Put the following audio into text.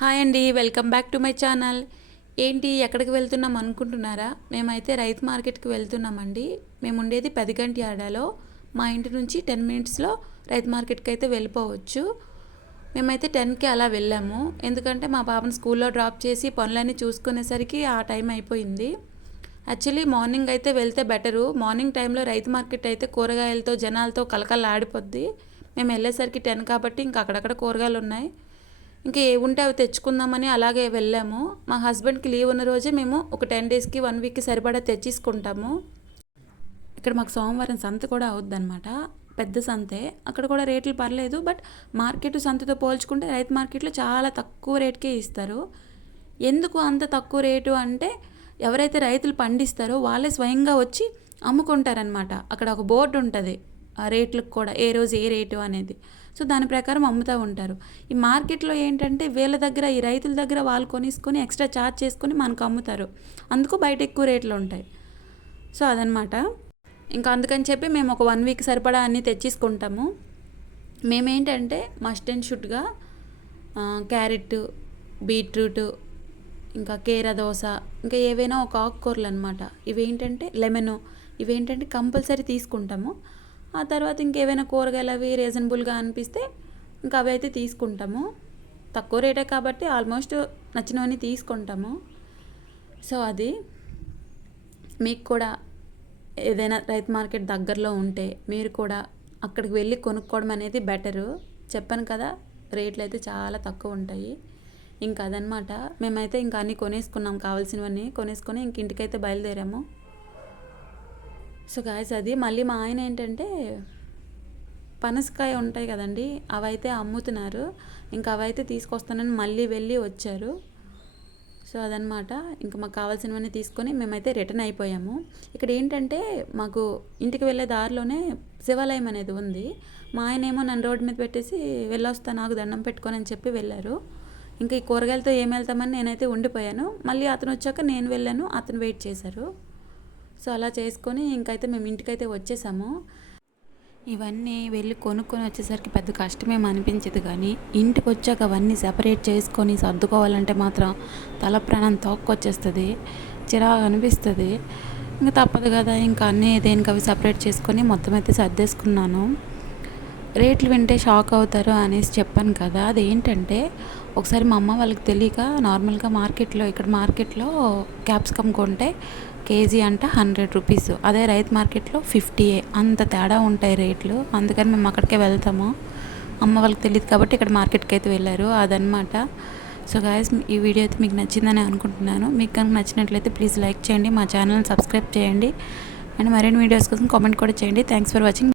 Hi అండి, welcome back to my channel. ఏంటి ఎక్కడికి వెళ్తున్నాం అనుకుంటున్నారా? మేమైతే రైతు మార్కెట్కి వెళ్తున్నామండి. మేము ఉండేది పెదగంటి ఆడాలో. మా ఇంటి నుంచి 10 మినిట్స్లో రైతు మార్కెట్కి అయితే వెళ్ళిపోవచ్చు. మేమైతే 10కి అలా వెళ్ళాము, ఎందుకంటే మా పాపను స్కూల్లో డ్రాప్ చేసి పనులన్నీ చూసుకునేసరికి ఆ టైం అయిపోయింది. యాక్చువల్లీ మార్నింగ్ అయితే వెళ్తే బెటరు. మార్నింగ్ టైంలో రైతు మార్కెట్ అయితే కూరగాయలతో జనాలతో కలకల ఆడిపోద్ది. మేము వెళ్ళేసరికి 10 కాబట్టి ఇంకా అక్కడక్కడ కూరగాయలు ఉన్నాయి. ఇంకా ఏ ఉంటే అవి తెచ్చుకుందామని అలాగే వెళ్ళాము. మా హస్బెండ్కి లీవ్ ఉన్న రోజే మేము ఒక 10 డేస్కి 1 వీక్కి సరిపడా తెచ్చేసుకుంటాము. ఇక్కడ మాకు సోమవారం సంత కూడా అవుద్ది అనమాట, పెద్ద సంతే. అక్కడ కూడా రేట్లు పర్లేదు, బట్ మార్కెట్ సంతతో పోల్చుకుంటే రైతు మార్కెట్లో చాలా తక్కువ రేటుకే ఇస్తారు. ఎందుకు అంత తక్కువ రేటు అంటే, ఎవరైతే రైతులు పండిస్తారో వాళ్ళే స్వయంగా వచ్చి అమ్ముకుంటారనమాట. అక్కడ ఒక బోర్డు ఉంటుంది ఆ రేట్లకు కూడా, ఏ రోజు ఏ రేటు అనేది. సో దాని ప్రకారం అమ్ముతూ ఉంటారు. ఈ మార్కెట్లో ఏంటంటే వీళ్ళ దగ్గర, ఈ రైతుల దగ్గర వాళ్ళు కొనేసుకొని ఎక్స్ట్రా ఛార్జ్ చేసుకొని మనకు అమ్ముతారు. అందుకు బయట ఎక్కువ రేట్లు ఉంటాయి. సో అదనమాట. ఇంకా అందుకని చెప్పి మేము ఒక 1 వీక్ సరిపడా అన్నీ తెచ్చేసుకుంటాము. మేమేంటంటే మస్ట్ అండ్ షుడ్గా క్యారెట్, బీట్రూట్, ఇంకా కీర దోస, ఇంకా ఏవైనా ఒక ఆకుకూరలు అనమాట. ఇవేంటంటే లెమన్, ఇవేంటంటే కంపల్సరీ తీసుకుంటాము. ఆ తర్వాత ఇంకేమైనా కూరగాయలు అవి రీజనబుల్గా అనిపిస్తే ఇంకా అవి అయితే తీసుకుంటాము. తక్కువ రేటే కాబట్టి ఆల్మోస్ట్ నచ్చినవన్నీ తీసుకుంటాము. సో అది మీకు కూడా ఏదైనా రైతు మార్కెట్ దగ్గరలో ఉంటే మీరు కూడా అక్కడికి వెళ్ళి కొనుక్కోవడం అనేది బెటరు. చెప్పాను కదా, రేట్లు అయితే చాలా తక్కువ ఉంటాయి. ఇంకా అదనమాట. మేమైతే ఇంకా అన్నీ కొనేసుకున్నాం, కావాల్సినవన్నీ కొనేసుకొని ఇంక ఇంటికైతే బయలుదేరాము. సో గాయస్, అది మళ్ళీ మా ఆయన ఏంటంటే పనసకాయ ఉంటాయి కదండి, అవైతే అమ్ముతున్నారు. ఇంకా అవైతే తీసుకొస్తానని మళ్ళీ వెళ్ళి వచ్చారు. సో అదనమాట. ఇంకా మాకు కావాల్సినవన్నీ తీసుకొని మేమైతే రిటర్న్ అయిపోయాము. ఇక్కడ ఏంటంటే మాకు ఇంటికి వెళ్ళే దారిలోనే శివాలయం అనేది ఉంది. మా ఆయన ఏమో నన్ను రోడ్డు మీద పెట్టేసి వెళ్ళొస్తా, నాకు దండం పెట్టుకొని అని చెప్పి వెళ్ళారు. ఇంకా ఈ కూరగాయలతో ఏం వెళ్తామని నేనైతే ఉండిపోయాను. మళ్ళీ అతను వచ్చాక నేను వెళ్ళాను, అతను వెయిట్ చేశారు. సో అలా చేసుకొని ఇంకైతే మేము ఇంటికైతే వచ్చేసాము. ఇవన్నీ వెళ్ళి కొనుక్కొని వచ్చేసరికి పెద్ద కష్టమేం అనిపించదు, కానీ ఇంటికి వచ్చాక అవన్నీ సెపరేట్ చేసుకొని సర్దుకోవాలంటే మాత్రం తల ప్రాణం తోక్కొచ్చేస్తుంది, చిరాకు అనిపిస్తుంది. ఇంకా తప్పదు కదా, ఇంకా అన్నీ దేనికి అవి సెపరేట్ చేసుకొని మొత్తం అయితే సర్దేసుకున్నాను. రేట్లు వింటే షాక్ అవుతారు అనేసి చెప్పాను కదా, అదేంటంటే ఒకసారి మా అమ్మ వాళ్ళకి తెలియక నార్మల్గా ఇక్కడ మార్కెట్లో క్యాప్సికమ్ కొంటే కేజీ అంట 100 రూపీస్, అదే రైతు మార్కెట్లో 50. అంత తేడా ఉంటాయి రేట్లు. అందుకని మేము అక్కడికే వెళ్తాము. అమ్మ వాళ్ళకి తెలియదు కాబట్టి ఇక్కడ మార్కెట్కి అయితే వెళ్ళారు, అదనమాట. సో గాయస్, ఈ వీడియో అయితే మీకు నచ్చిందని అనుకుంటున్నాను. మీకు కనుక నచ్చినట్లయితే ప్లీజ్ లైక్ చేయండి, మా ఛానల్ని సబ్స్క్రైబ్ చేయండి, అండ్ మరిన్ని వీడియోస్ కోసం కామెంట్ కూడా చేయండి. Thanks for watching.